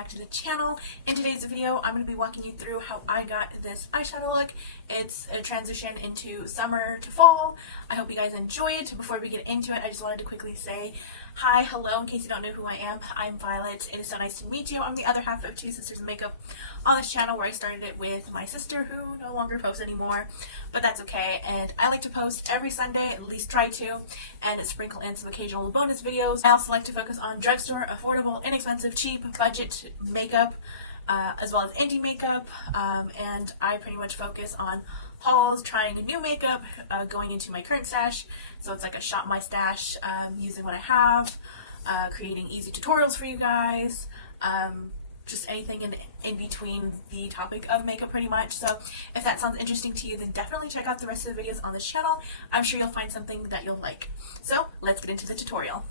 back to the channel. In today's video, I'm going to be walking you through how I got this eyeshadow look. It's a transition into summer to fall. I hope you guys enjoy it. Before we get into it, I just wanted to quickly say hi, hello, in case you don't know who I am. I'm Violet. It is so nice to meet you. I'm the other half of Two Sisters in Makeup on this channel, where I started it with my sister, who no longer posts anymore, but that's okay. And I like to post every Sunday, at least try to, and sprinkle in some occasional bonus videos. I also like to focus on drugstore, affordable, inexpensive, cheap, budget makeup, as well as indie makeup, and I pretty much focus on hauls, trying new makeup, going into my current stash, so it's like a shop my stash, using what I have, creating easy tutorials for you guys, just anything in between the topic of makeup pretty much. So if that sounds interesting to you, then definitely check out the rest of the videos on this channel. I'm sure you'll find something that you'll like. So let's get into the tutorial.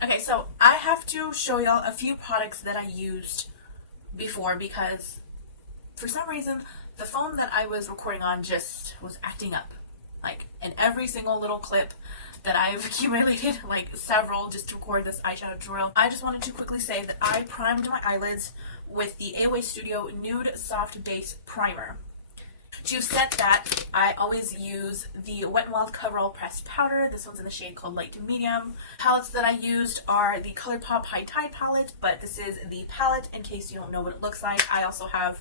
Okay, so I have to show y'all a few products that I used before, because for some reason the phone that I was recording on just was acting up. Like in every single little clip that I've accumulated, like several, just to record this eyeshadow tutorial. I just wanted to quickly say that I primed my eyelids with the AOA Studio Nude Soft Base Primer. To set that, I always use the Wet n Wild Coverall Pressed Powder. This one's in the shade called Light to Medium. Palettes that I used are the ColourPop High Tide palette, but this is the palette in case you don't know what it looks like. I also have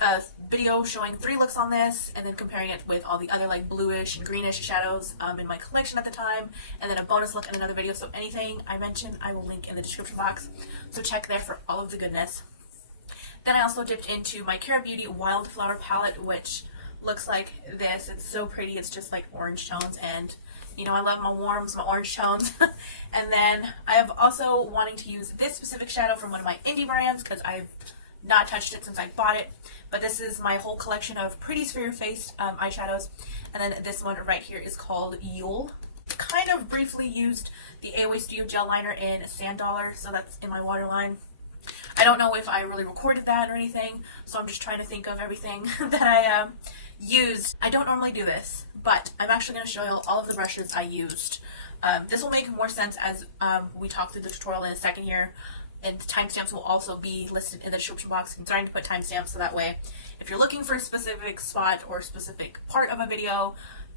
a video showing 3 looks on this, and then comparing it with all the other like bluish and greenish shadows in my collection at the time, and then a bonus look in another video. So anything I mention, I will link in the description box, so check there for all of the goodness. Then I also dipped into my Cara Beauty Wildflower palette, which looks like this. It's so pretty. It's just like orange tones, and you know I love my warms, my orange tones. And then I have also wanting to use this specific shadow from one of my indie brands, because I've not touched it since I bought it. But this is my whole collection of Pretties for Your Face eyeshadows. And then this one right here is called Yule. Kind of briefly used the AOA Studio Gel Liner in Sand Dollar, so that's in my waterline. I don't know if I really recorded that or anything, so I'm just trying to think of everything that I used. I don't normally do this, but I'm actually going to show you all of the brushes I used. This will make more sense as we talk through the tutorial in a second here, and the timestamps will also be listed in the description box. I'm trying to put timestamps so that way if you're looking for a specific spot or specific part of a video,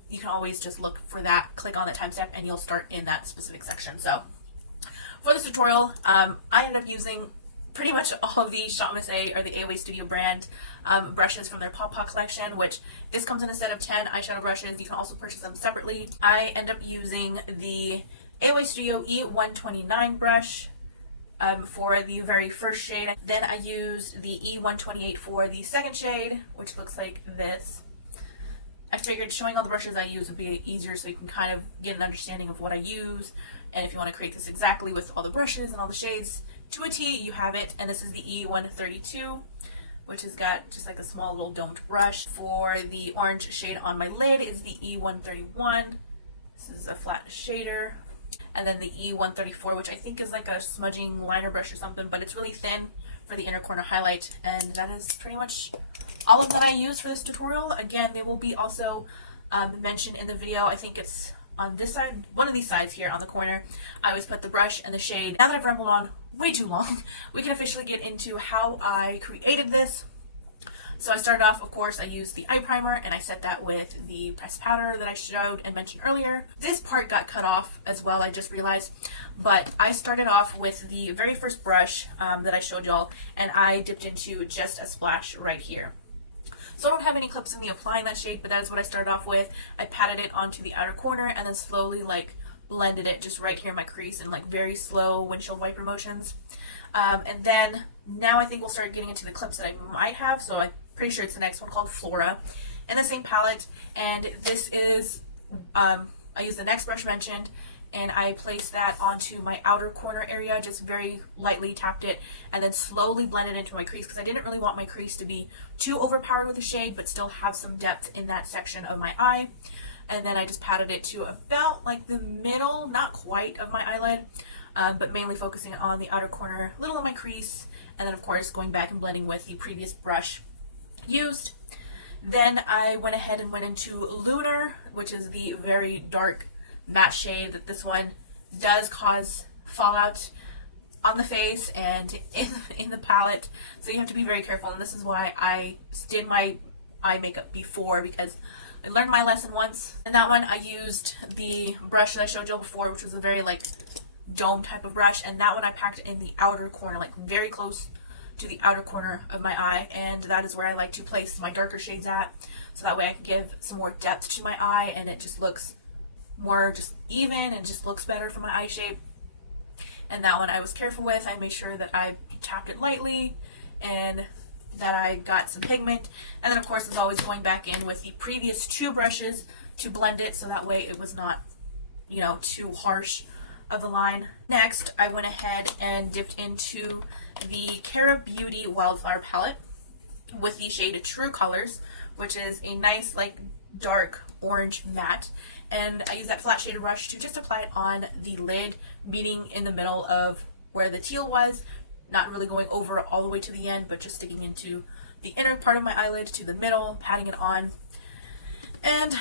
you can always just look for that, click on that timestamp, and you'll start in that specific section. So for this tutorial, I ended up using pretty much all of the Shop Miss A, or the AOA Studio brand brushes from their Pop Pop collection, which this comes in a set of 10 eyeshadow brushes. You can also purchase them separately. I end up using the AOA Studio E129 brush for the very first shade. Then I used the E128 for the second shade, which looks like this. I figured showing all the brushes I use would be easier, so you can kind of get an understanding of what I use. And if you want to create this exactly with all the brushes and all the shades to a T, you have it. And this is the E132, which has got just like a small little domed brush. For the orange shade on my lid is the E131. This is a flat shader. And then the E134, which I think is like a smudging liner brush or something, but it's really thin for the inner corner highlight. And that is pretty much all of that I use for this tutorial. Again, they will be also mentioned in the video. I think it's on this side, one of these sides here on the corner. I always put the brush and the shade. Now that I've rambled on way too long, we can officially get into how I created this. So I started off, of course, I used the eye primer, and I set that with the pressed powder that I showed and mentioned earlier. This part got cut off as well, I just realized, but I started off with the very first brush that I showed y'all, and I dipped into just a splash right here. So I don't have any clips of me applying that shade, but that is what I started off with. I patted it onto the outer corner and then slowly like blended it just right here in my crease in like very slow windshield wiper motions. And then now I think we'll start getting into the clips that I might have. So I'm pretty sure it's the next one, called Flora, in the same palette. And this is, I used the next brush mentioned, and I placed that onto my outer corner area, just very lightly tapped it, and then slowly blended into my crease, because I didn't really want my crease to be too overpowered with the shade, but still have some depth in that section of my eye. And then I just patted it to about like the middle, not quite, of my eyelid, but mainly focusing on the outer corner, a little of my crease, and then of course going back and blending with the previous brush used. Then I went ahead and went into Lunar, which is the very dark matte shade that this one does cause fallout on the face and in the palette, so you have to be very careful. And this is why I did my eye makeup before, because I learned my lesson once. And that one I used the brush that I showed you before, which was a very like dome type of brush, and that one I packed in the outer corner, like very close to the outer corner of my eye, and that is where I like to place my darker shades at, so that way I can give some more depth to my eye and it just looks more just even and just looks better for my eye shape. And that one I was careful with. I made sure that I tapped it lightly and that I got some pigment, and then of course as always going back in with the previous two brushes to blend it so that way it was not, you know, too harsh of the line. Next, I went ahead and dipped into the Cara Beauty Wildflower palette with the shade True Colors, which is a nice like dark orange matte, and I use that flat shaded brush to just apply it on the lid, meeting in the middle of where the teal was, not really going over all the way to the end, but just sticking into the inner part of my eyelid to the middle, patting it on. And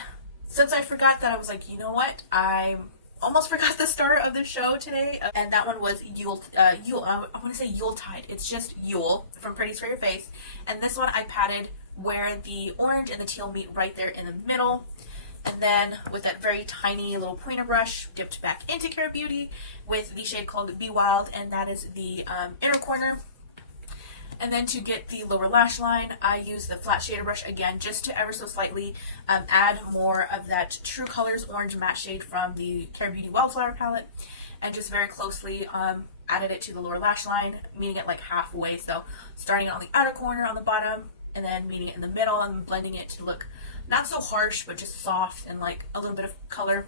since I forgot that, I was like, you know what, I almost forgot the star of the show today, and that one was I want to say Yuletide. It's just Yule from Pretty's for Your Face, and this one I patted where the orange and the teal meet right there in the middle, and then with that very tiny little pointer brush dipped back into Cara Beauty with the shade called Be Wild, and that is the inner corner. And then to get the lower lash line, I use the flat shader brush again, just to ever so slightly add more of that True Colors orange matte shade from the Cara Beauty Wildflower palette, and just very closely added it to the lower lash line, meeting it like halfway. So starting on the outer corner on the bottom, and then meeting it in the middle, and blending it to look not so harsh, but just soft and like a little bit of color.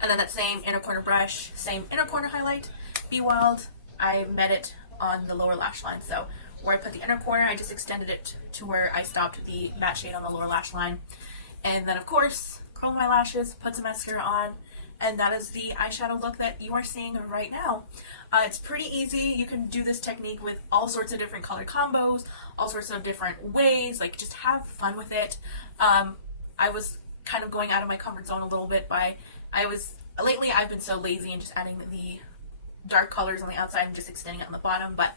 And then that same inner corner brush, same inner corner highlight, Be Wild, I met it on the lower lash line. So where I put the inner corner, I just extended it to where I stopped the matte shade on the lower lash line. And then of course, curl my lashes, put some mascara on, and that is the eyeshadow look that you are seeing right now. It's pretty easy. You can do this technique with all sorts of different color combos, all sorts of different ways, like just have fun with it. I was kind of going out of my comfort zone a little bit lately I've been so lazy and just adding the dark colors on the outside and just extending it on the bottom, but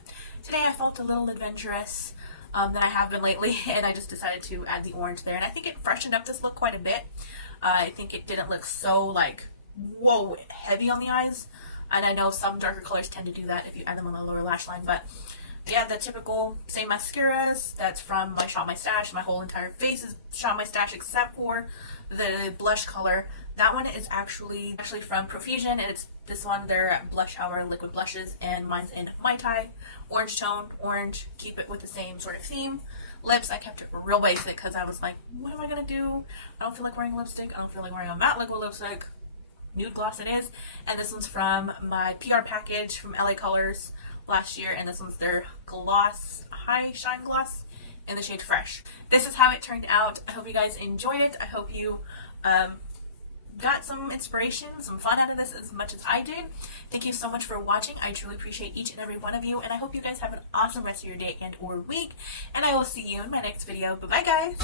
today I felt a little adventurous than I have been lately, and I just decided to add the orange there, and I think it freshened up this look quite a bit. I think it didn't look so like, whoa, heavy on the eyes, and I know some darker colors tend to do that if you add them on the lower lash line, but yeah, the typical same mascaras, that's from my Shop My Stash. My whole entire face is Shop My Stash except for the blush color. That one is actually from Profusion, and it's this one, their Blush Hour liquid blushes, and mine's in Mai Tai, orange tone, orange, keep it with the same sort of theme. Lips, I kept it real basic because I was like, what am I going to do? I don't feel like wearing lipstick, I don't feel like wearing a matte liquid lipstick. Nude gloss it is, and this one's from my PR package from LA Colors last year, and this one's their gloss, high shine gloss in the shade Fresh. This is how it turned out. I hope you guys enjoyed it. I hope you got some inspiration, some fun out of this as much as I did. Thank you so much for watching. I truly appreciate each and every one of you, and I hope you guys have an awesome rest of your day and or week, and I will see you in my next video. Bye bye guys.